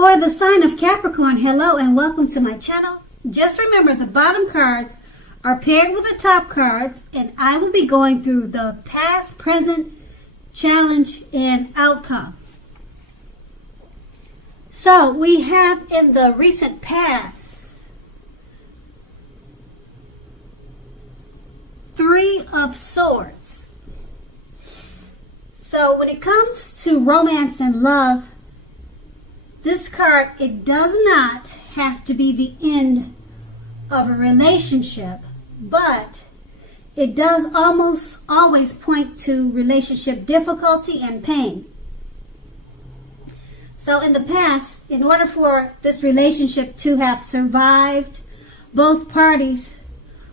For the sign of Capricorn, hello and welcome to my channel. Just remember the bottom cards are paired with the top cards, and I will be going through the past, present, challenge, and outcome. So we have in the recent past 3 of Swords. So when it comes to romance and love, this card, it does not have to be the end of a relationship, but it does almost always point to relationship difficulty and pain. So in the past, in order for this relationship to have survived, both parties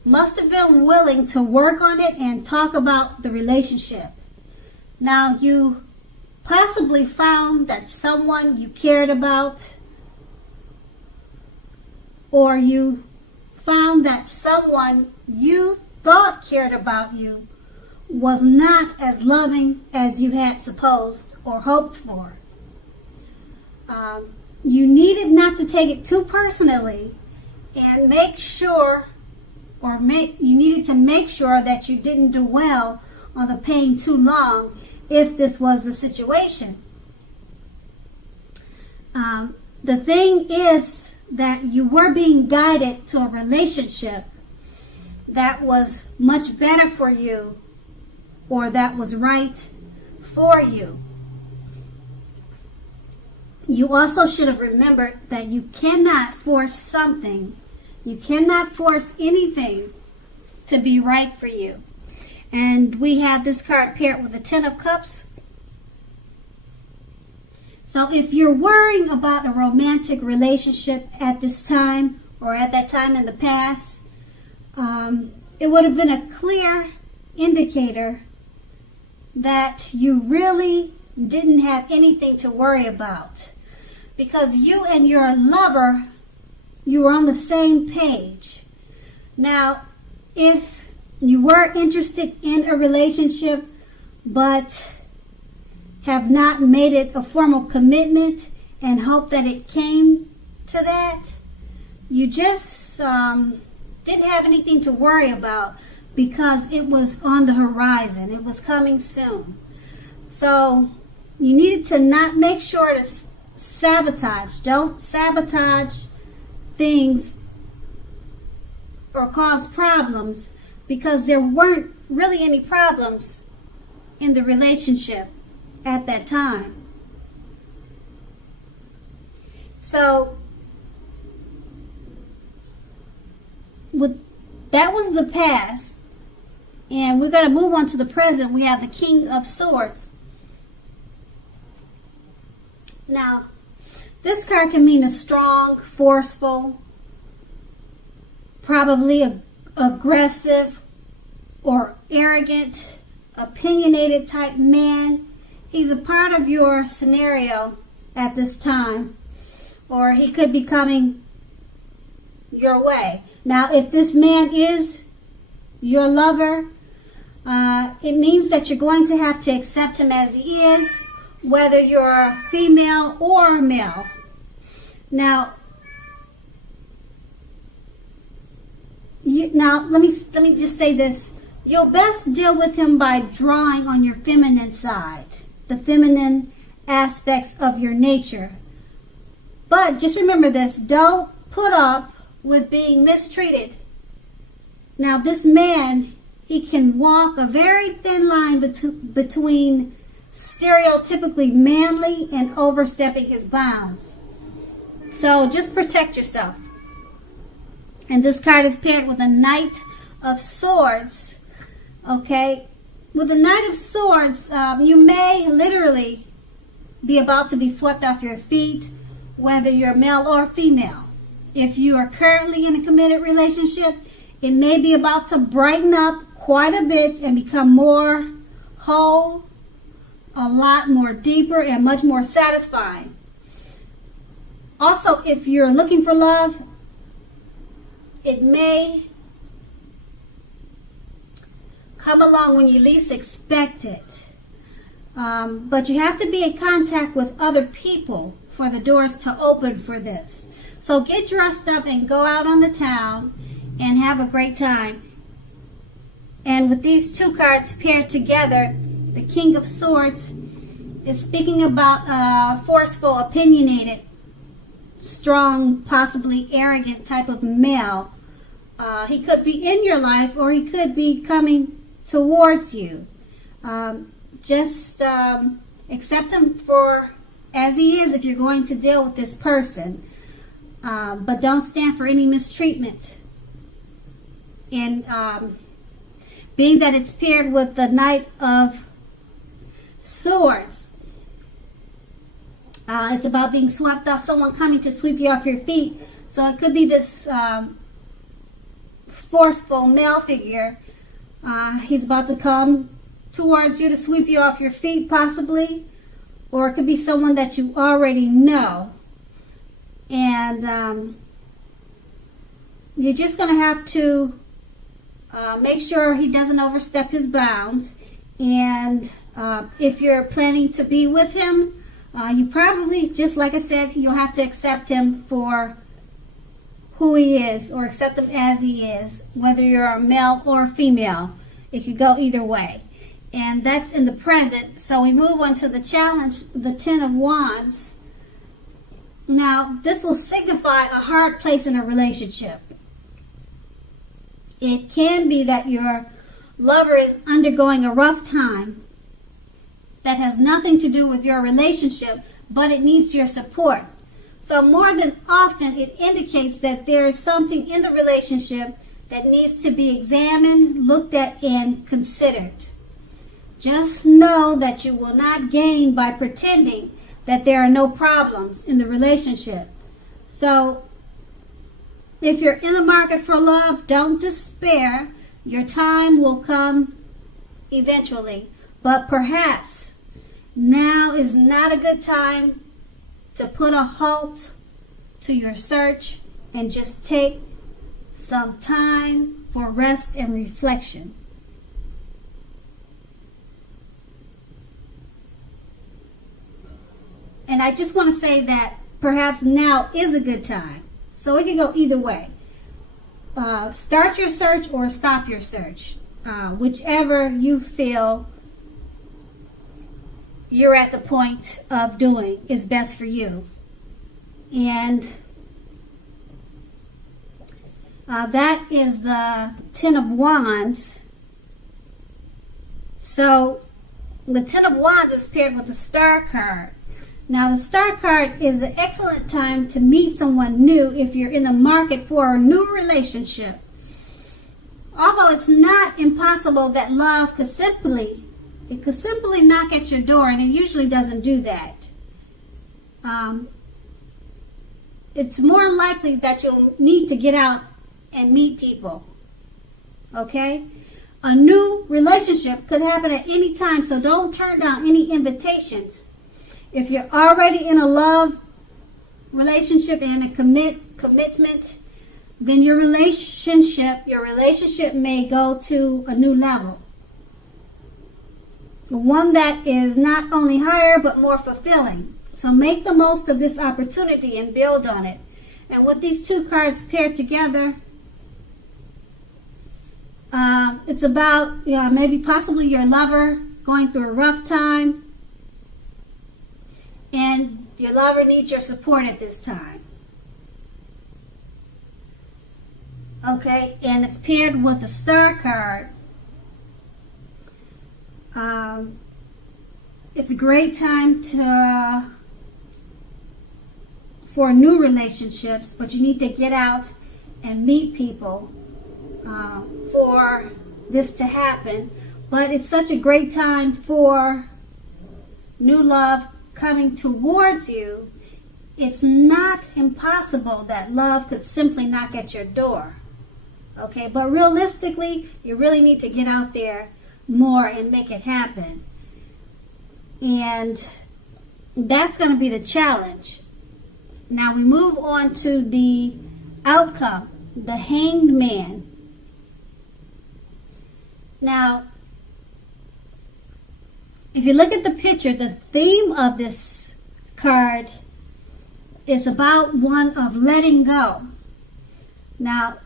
must have been willing to work on it and talk about the relationship. Now, you possibly found that someone you cared about, or you found that someone you thought cared about you was not as loving as you had supposed or hoped for. You needed not to take it too personally and make sure, you needed to make sure that you didn't dwell on the pain too long if this was the situation. The thing is that you were being guided to a relationship that was much better for you, or that was right for you. You also should have remembered that you cannot force something. You cannot force anything to be right for you. And we have this card paired with the 10 of Cups. So if you're worrying about a romantic relationship at this time, or at that time in the past, it would have been a clear indicator that you really didn't have anything to worry about, because you and your lover, you were on the same page. Now, if you were interested in a relationship but have not made it a formal commitment and hope that it came to that, you just didn't have anything to worry about because it was on the horizon. It was coming soon. So you needed to not make sure to sabotage. Don't sabotage things or cause problems, because there weren't really any problems in the relationship at that time. So that was the past, and we're going to move on to the present. We have the King of Swords. Now, this card can mean a strong, forceful, probably aggressive or arrogant, opinionated type man. He's a part of your scenario at this time, or he could be coming your way. Now, if this man is your lover, it means that you're going to have to accept him as he is, whether you're a female or male. Now, let me just say this. You'll best deal with him by drawing on your feminine side, the feminine aspects of your nature. But just remember this, don't put up with being mistreated. Now, this man, he can walk a very thin line between stereotypically manly and overstepping his bounds. So just protect yourself. And this card is paired with a Knight of Swords. Okay, with the Knight of Swords, you may literally be about to be swept off your feet, whether you're male or female. If you are currently in a committed relationship, it may be about to brighten up quite a bit and become more whole, a lot more deeper, and much more satisfying. Also, if you're looking for love, it may come along when you least expect it. But you have to be in contact with other people for the doors to open for this. So get dressed up and go out on the town and have a great time. And with these two cards paired together, the King of Swords is speaking about a forceful, opinionated, strong, possibly arrogant type of male. He could be in your life or he could be coming towards you. Just accept him for as he is if you're going to deal with this person. But don't stand for any mistreatment. And being that it's paired with the Knight of Swords, it's about being swept off, someone coming to sweep you off your feet. So it could be this forceful male figure. He's about to come towards you to sweep you off your feet, possibly. Or it could be someone that you already know. And you're just going to have to make sure he doesn't overstep his bounds. And if you're planning to be with him, you probably, just like I said, you'll have to accept him for who he is, or accept him as he is, whether you're a male or a female. It could go either way. And that's in the present. So we move on to the challenge, the Ten of Wands. Now, this will signify a hard place in a relationship. It can be that your lover is undergoing a rough time that has nothing to do with your relationship, but it needs your support. So more than often, it indicates that there is something in the relationship that needs to be examined, looked at, and considered. Just know that you will not gain by pretending that there are no problems in the relationship. So if you're in the market for love, don't despair. Your time will come eventually. But perhaps now is not a good time to put a halt to your search and just take some time for rest and reflection. And I just want to say that perhaps now is a good time. So it can go either way. Start your search or stop your search. Whichever you feel you're at the point of doing is best for you. And that is the Ten of Wands. So the Ten of Wands is paired with the Star card. Now, the Star card is an excellent time to meet someone new if you're in the market for a new relationship. Although it's not impossible that love could simply knock at your door, and it usually doesn't do that. It's more likely that you'll need to get out and meet people. Okay? A new relationship could happen at any time, so don't turn down any invitations. If you're already in a love relationship and a commitment, then your relationship may go to a new level. One that is not only higher but more fulfilling. So make the most of this opportunity and build on it. And with these two cards paired together, it's about maybe possibly your lover going through a rough time. And your lover needs your support at this time. Okay, and it's paired with the Star card. It's a great time for new relationships, but you need to get out and meet people for this to happen. But it's such a great time for new love coming towards you. It's not impossible that love could simply knock at your door. Okay, but realistically, you really need to get out there more and make it happen. And that's going to be the challenge. Now we move on to the outcome, the Hanged Man. Now, if you look at the picture, the theme of this card is about one of letting go. Now,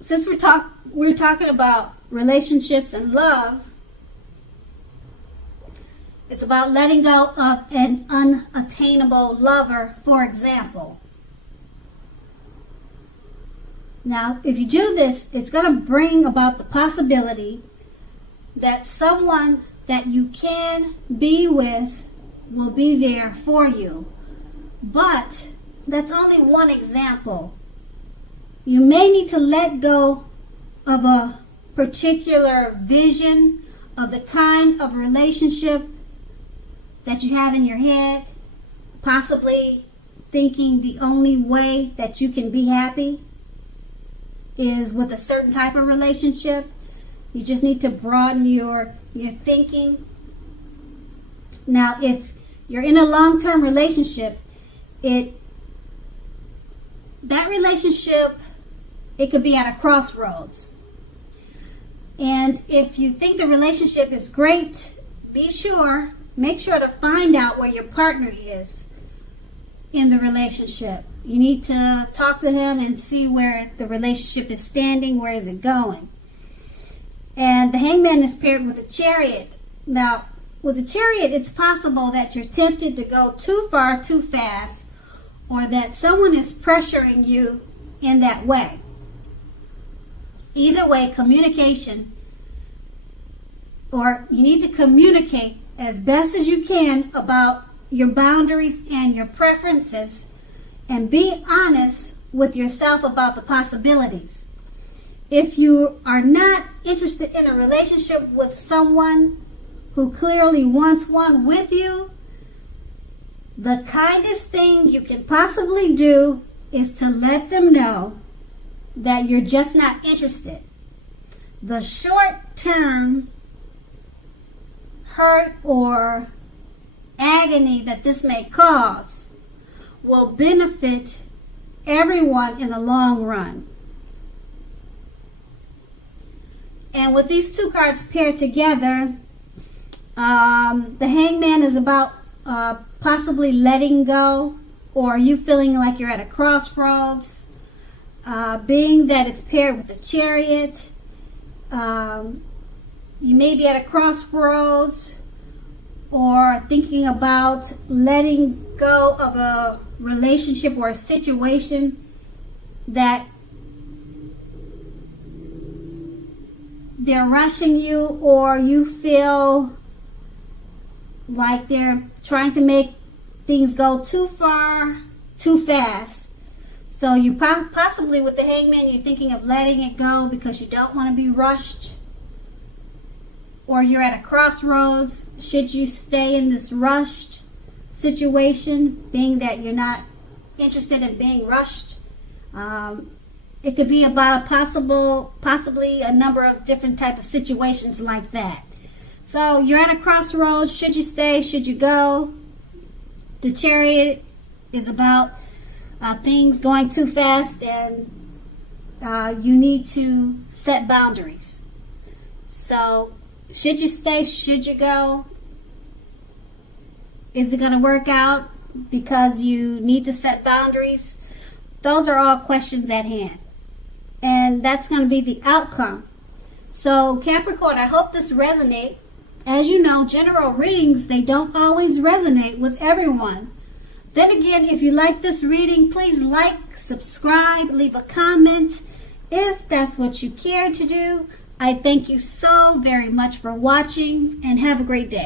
since we're talking about relationships and love, it's about letting go of an unattainable lover, for example. Now, if you do this, it's going to bring about the possibility that someone that you can be with will be there for you. But that's only one example. You may need to let go of a particular vision of the kind of relationship that you have in your head, possibly thinking the only way that you can be happy is with a certain type of relationship. You just need to broaden your thinking. Now, if you're in a long-term relationship, that relationship, it could be at a crossroads. And if you think the relationship is great, make sure to find out where your partner is in the relationship. You need to talk to him and see where the relationship is standing, where is it going. And the Hangman is paired with a Chariot. Now, with a Chariot, it's possible that you're tempted to go too far, too fast, or that someone is pressuring you in that way. Either way, communication, or you need to communicate as best as you can about your boundaries and your preferences, and be honest with yourself about the possibilities. If you are not interested in a relationship with someone who clearly wants one with you, the kindest thing you can possibly do is to let them know that you're just not interested. The short-term hurt or agony that this may cause will benefit everyone in the long run. And with these two cards paired together, the Hangman is about possibly letting go, or you feeling like you're at a crossroads. Being that it's paired with the Chariot, you may be at a crossroads or thinking about letting go of a relationship or a situation that they're rushing you, or you feel like they're trying to make things go too far, too fast. So you possibly, with the Hangman, you're thinking of letting it go because you don't want to be rushed, or you're at a crossroads. Should you stay in this rushed situation, being that you're not interested in being rushed? It could be about possibly a number of different type of situations like that. So you're at a crossroads. Should you stay? Should you go? The Chariot is about things going too fast, and you need to set boundaries. So should you stay? Should you go? Is it going to work out because you need to set boundaries? Those are all questions at hand. And that's going to be the outcome. So Capricorn, I hope this resonates. As you know, general readings, they don't always resonate with everyone. Then again, if you like this reading, please like, subscribe, leave a comment if that's what you care to do. I thank you so very much for watching, and have a great day.